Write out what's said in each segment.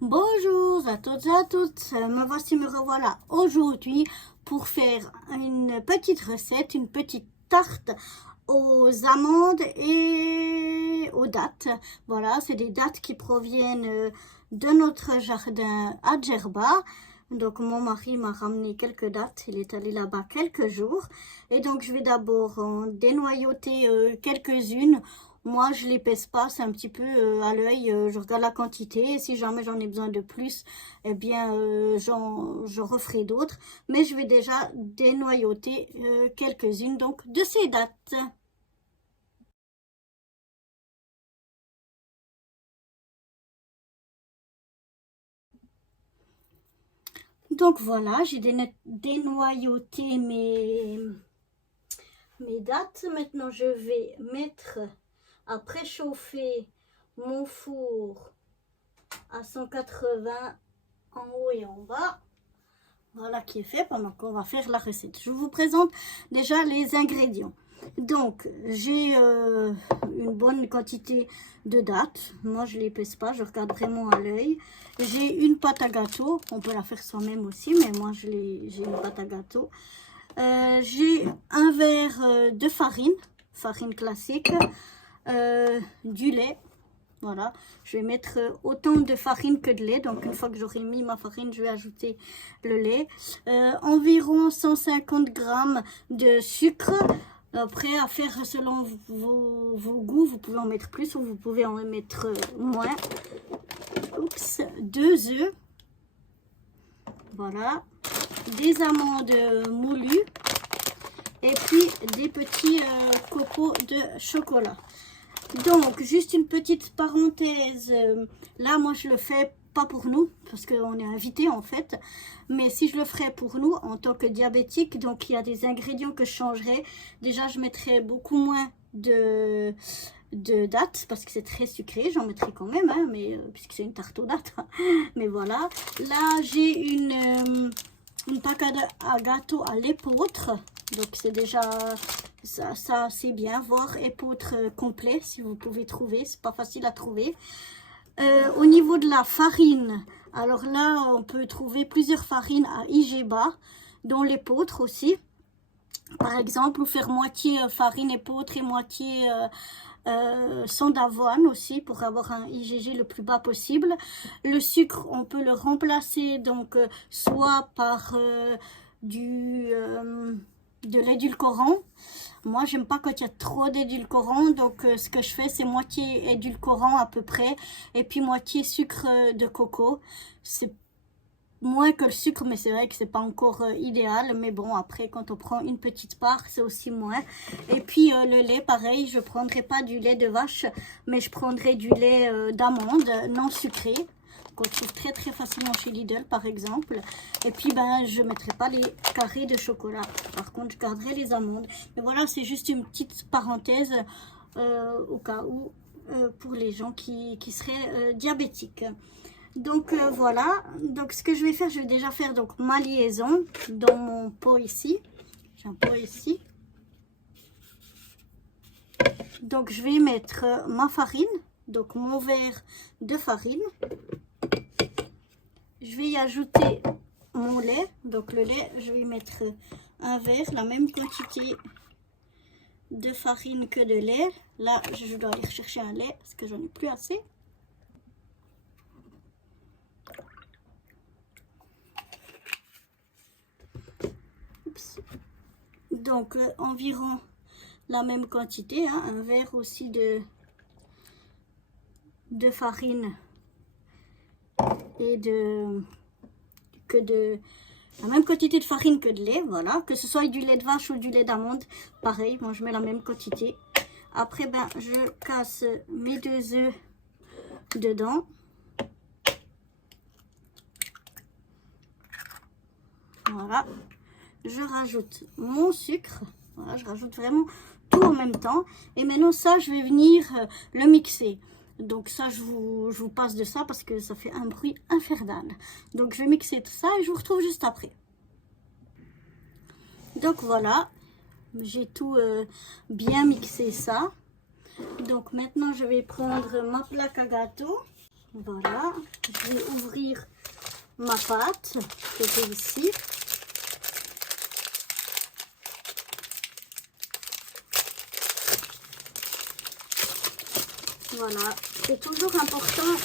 Bonjour à toutes et à toutes, me revoilà aujourd'hui pour faire une petite recette, une petite tarte aux amandes et aux dattes. Voilà, c'est des dattes qui proviennent de notre jardin à Djerba. Donc mon mari m'a ramené quelques dattes, il est allé là-bas quelques jours. Et donc je vais d'abord en dénoyauter quelques-unes. Moi, je les pèse pas, c'est un petit peu à l'œil, je regarde la quantité. Et si jamais j'en ai besoin de plus, eh bien, je referai d'autres. Mais je vais déjà dénoyauter quelques-unes donc de ces dattes. Donc voilà, j'ai dénoyauté mes dattes. Maintenant, je vais mettre à préchauffer mon four à 180 en haut et en bas. Voilà qui est fait pendant qu'on va faire la recette. Je vous présente déjà les ingrédients. Donc, j'ai une bonne quantité de dattes. Moi, je ne les pèse pas, je regarde vraiment à l'œil. J'ai une pâte à gâteau. On peut la faire soi-même aussi, mais moi, j'ai une pâte à gâteau. J'ai un verre de farine classique, du lait. Voilà, je vais mettre autant de farine que de lait. Donc, une fois que j'aurai mis ma farine, je vais ajouter le lait. Environ 150 grammes de sucre. Après, à faire selon vos goûts, vous pouvez en mettre plus ou vous pouvez en mettre moins. Oups, 2 œufs. Voilà, des amandes moulues. Et puis, des petits copeaux de chocolat. Donc, juste une petite parenthèse, là, moi, je le fais pas pour nous, parce qu'on est invité, en fait. Mais si je le ferais pour nous, en tant que diabétique, donc il y a des ingrédients que je changerais. Déjà, je mettrais beaucoup moins de dattes, parce que c'est très sucré. J'en mettrai quand même, hein, mais, puisque c'est une tarte aux dattes. Mais voilà. Là, j'ai une pâte à gâteau à l'épeautre. Donc, c'est déjà... Ça c'est bien, voir épeautre complet si vous pouvez trouver, c'est pas facile à trouver. Au niveau de la farine, alors là on peut trouver plusieurs farines à IGBA, dont l'épeautre aussi. Par exemple, ou faire moitié farine épeautre et moitié sang d'avoine aussi pour avoir un IgG le plus bas possible. Le sucre, on peut le remplacer donc soit par de l'édulcorant. Moi, j'aime pas quand il y a trop d'édulcorant, donc ce que je fais, c'est moitié édulcorant à peu près, et puis moitié sucre de coco. C'est moins que le sucre, mais c'est vrai que c'est pas encore idéal, mais bon, après, quand on prend une petite part, c'est aussi moins. Et puis le lait, pareil, je prendrai pas du lait de vache, mais je prendrai du lait d'amande non sucré, qu'on trouve très très facilement chez Lidl par exemple. Et puis ben je mettrai pas les carrés de chocolat, par contre je garderai les amandes. Mais voilà, c'est juste une petite parenthèse au cas où pour les gens qui seraient diabétiques. Donc voilà, donc ce que je vais faire, je vais déjà faire donc ma liaison dans mon pot ici. J'ai un pot ici. Donc je vais mettre ma farine, donc mon verre de farine. Je vais y ajouter mon lait. Donc le lait, je vais y mettre un verre, la même quantité de farine que de lait. Là, je dois aller chercher un lait parce que j'en ai plus assez. Oups. Donc environ la même quantité, hein, un verre aussi de farine et la même quantité de farine que de lait, voilà, que ce soit du lait de vache ou du lait d'amande, pareil, moi je mets la même quantité. Après, ben, je casse mes 2 œufs dedans. Voilà, je rajoute mon sucre, voilà, je rajoute vraiment tout en même temps. Et maintenant, ça, je vais venir le mixer. Donc ça, je vous passe de ça parce que ça fait un bruit infernal. Donc je vais mixer tout ça et je vous retrouve juste après. Donc voilà, j'ai tout bien mixé ça. Donc maintenant, je vais prendre ma plaque à gâteau. Voilà, je vais ouvrir ma pâte que j'ai ici. Voilà, c'est toujours important,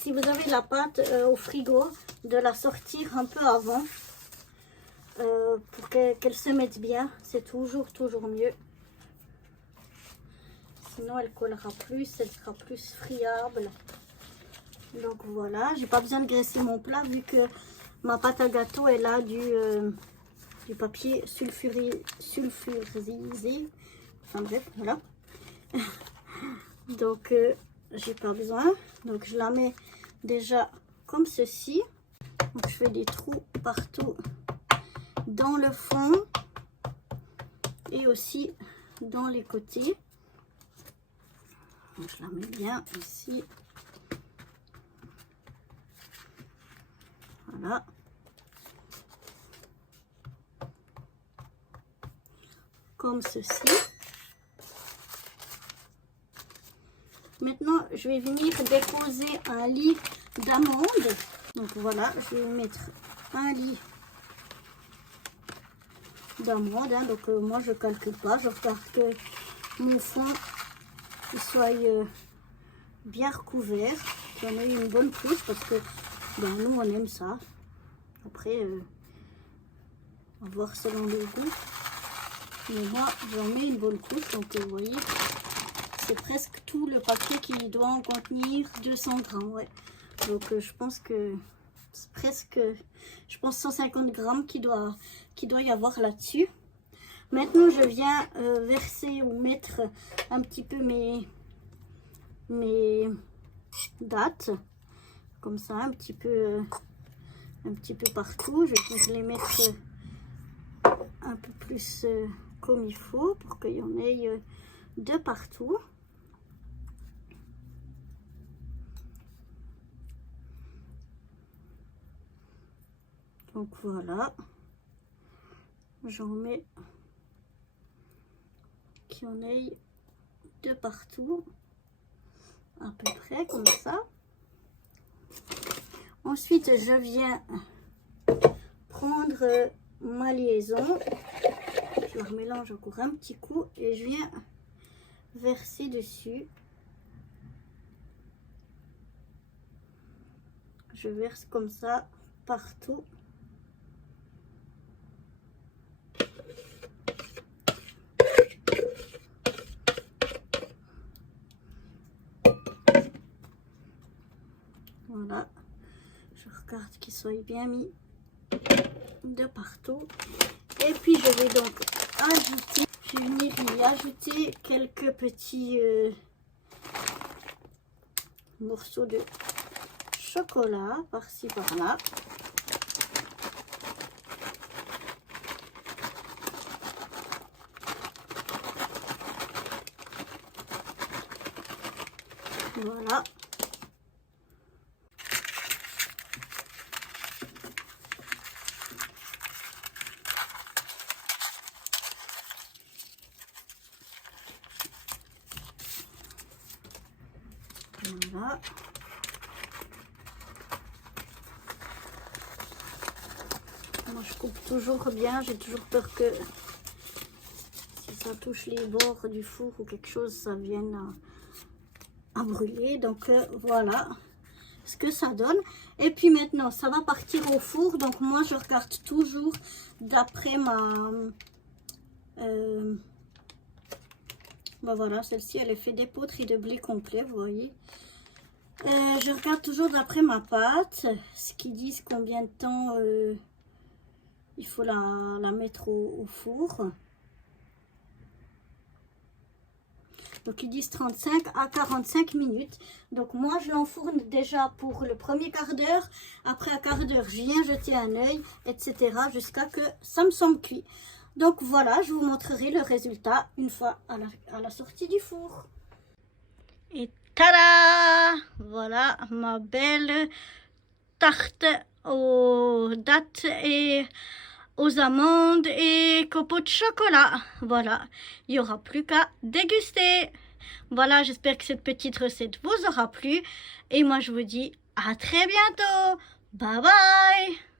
si vous avez la pâte au frigo, de la sortir un peu avant pour qu'elle se mette bien. C'est toujours mieux. Sinon, elle collera plus, elle sera plus friable. Donc voilà, j'ai pas besoin de graisser mon plat vu que ma pâte à gâteau, elle a du papier sulfurisé. Enfin bref, voilà. Donc j'ai pas besoin. Donc je la mets déjà comme ceci. Donc je fais des trous partout dans le fond et aussi dans les côtés. Donc je la mets bien ici. Voilà. Comme ceci. Maintenant, je vais venir déposer un lit d'amandes. Donc voilà, je vais mettre un lit d'amandes. Hein. Donc moi, je calcule pas. Je regarde que mon fond il soit bien recouvert. Qu'il y en ait une bonne couche parce que ben, nous, on aime ça. Après, on va voir selon les goûts. Mais moi, j'en mets une bonne couche. Donc vous voyez, c'est presque tout le paquet qui doit en contenir 200 grammes. Ouais. Donc je pense que c'est presque, je pense 150 grammes qu'il doit y avoir là-dessus. Maintenant, je viens verser ou mettre un petit peu mes dattes. Comme ça, un petit peu partout. Je vais les mettre un peu plus comme il faut pour qu'il y en ait de partout. Donc voilà, j'en mets qu'il y en ait de partout, à peu près comme ça. Ensuite, je viens prendre ma liaison, je la remélange encore un petit coup et je viens verser dessus. Je verse comme ça partout. Voilà, je regarde qu'il soit bien mis de partout. Et puis je vais donc ajouter, je vais venir y ajouter quelques petits morceaux de chocolat par-ci par-là. Voilà. Voilà. Moi je coupe toujours bien, j'ai toujours peur que si ça touche les bords du four ou quelque chose, ça vienne à brûler. Donc voilà ce que ça donne. Et puis maintenant ça va partir au four. Donc moi je regarde toujours d'après ma ben voilà, celle-ci elle est fait d'épeautre de blé complet, vous voyez. Je regarde toujours d'après ma pâte ce qu'ils disent combien de temps il faut la mettre au four. Donc ils disent 35 à 45 minutes. Donc moi je l'enfourne déjà pour le premier quart d'heure. Après un quart d'heure, je viens jeter un œil, etc. jusqu'à que ça me semble cuit. Donc voilà, je vous montrerai le résultat une fois à la sortie du four. Et tada! Voilà ma belle tarte aux dattes et aux amandes et copeaux de chocolat. Voilà, il n'y aura plus qu'à déguster. Voilà, j'espère que cette petite recette vous aura plu. Et moi, je vous dis à très bientôt. Bye bye!